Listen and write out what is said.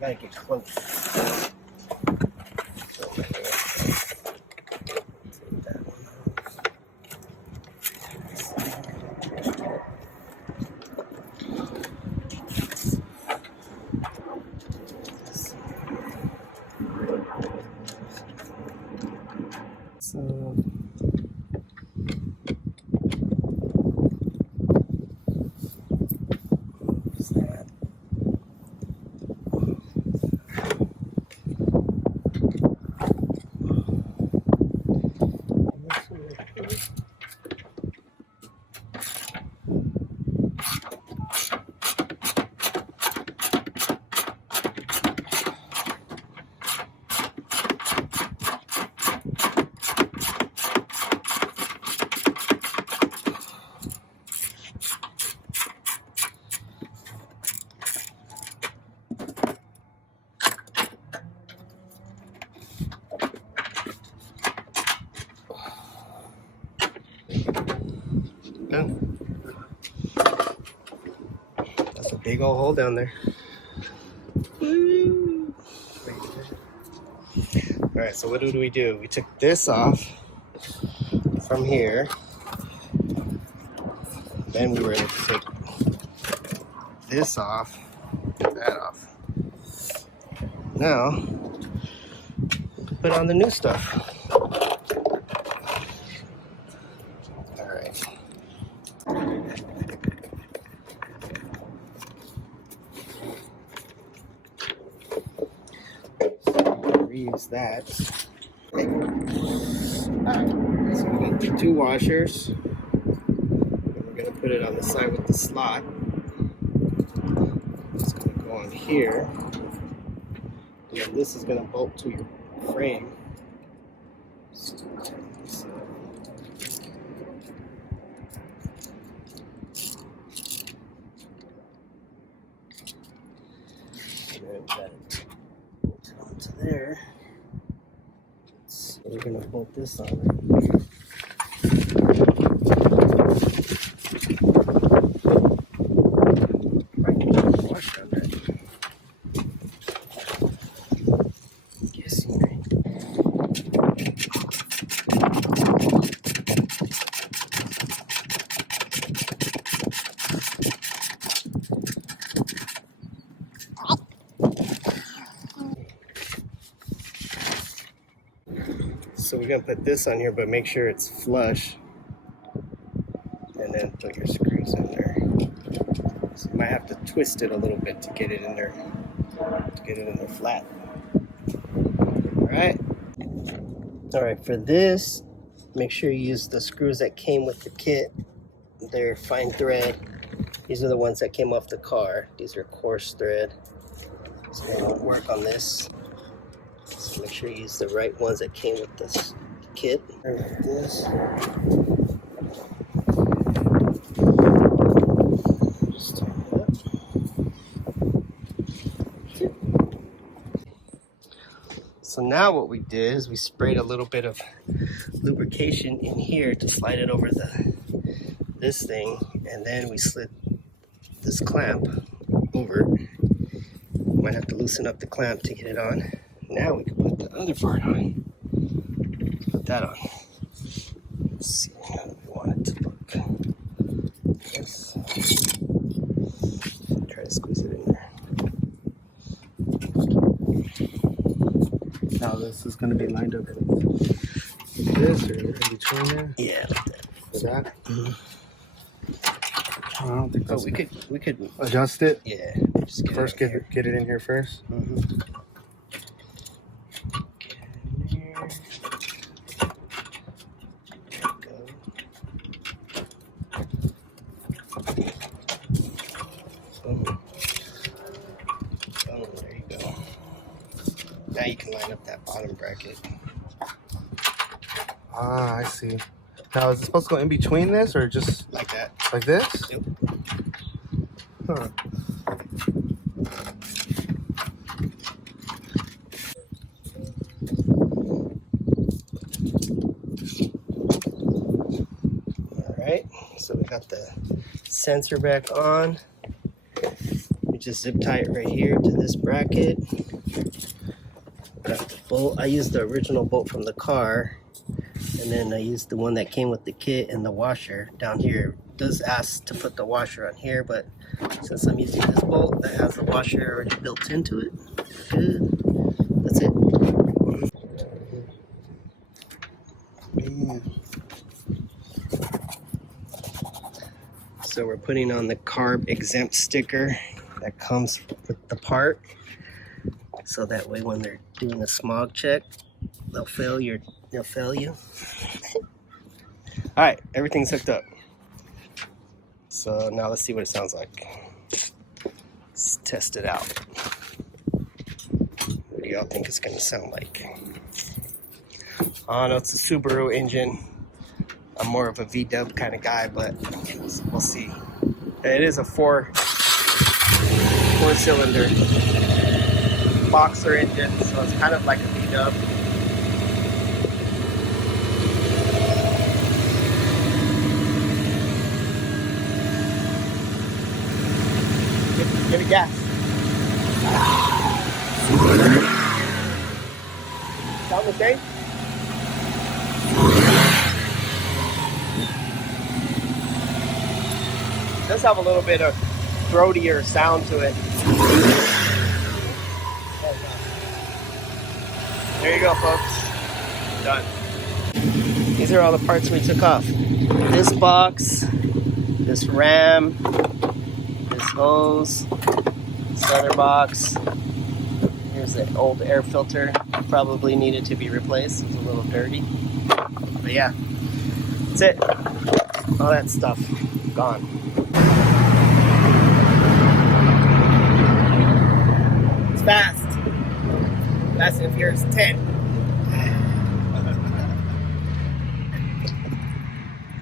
gotta get close. So that's a big old hole down there. All right, so what do? We took this off from here. Then we were able to take this off, that off. Now, put on the new stuff. All right. Reuse that. So we got the two washers. We're gonna put it on the side with the slot. It's gonna go on here. And then this is gonna bolt to your frame. Onto there. So we're gonna bolt this on. Wash on that. Guessing right. So we're gonna put this on here, but make sure it's flush, and then put your screws in there. So you might have to twist it a little bit to get it in there, flat. All right. For this, make sure you use the screws that came with the kit. They're fine thread. These are the ones that came off the car. These are coarse thread, so they won't work on this. So make sure you use the right ones that came with this kit. Like this. Just tighten it up. So now what we did is we sprayed a little bit of lubrication in here to slide it over this thing, and then we slid this clamp over. Might have to loosen up the clamp to get it on. Now we can put the other part on. Put that on. Let's see how do we want it to look. Yes. Try to squeeze it in there. Now this is going to be lined up with this or in between there? Yeah, like that. With that? Mm-hmm. I don't think that's we could adjust it. Yeah. Just get it in here first. Mm-hmm. There you go. Now you can line up that bottom bracket. Ah, I see. Now is it supposed to go in between this or just like that? Like this? Yep. Huh. All right. So we got the sensor back on. We just zip tie it right here to this bracket. Got the bolt. I used the original bolt from the car, and then I used the one that came with the kit and the washer down here. It does ask to put the washer on here, but since I'm using this bolt that has the washer already built into it, good. That's it. So we're putting on the carb exempt sticker that comes with the part, so that way when they're doing a smog check, they'll fail you. All right, everything's hooked up. So now let's see what it sounds like. Let's test it out. What do y'all think it's gonna sound like? Oh no, it's a Subaru engine. I'm more of a VW kind of guy, but we'll see. It is a four-cylinder boxer engine, so it's kind of like a VW. Give it gas. Sound the same? It does have a little bit of throatier sound to it. There you go, folks. Done. These are all the parts we took off. This box, this ram, this hose, this other box. Here's the old air filter. Probably needed to be replaced. It's a little dirty. But yeah, that's it. All that stuff gone. It's fast. Fast and Furious 10.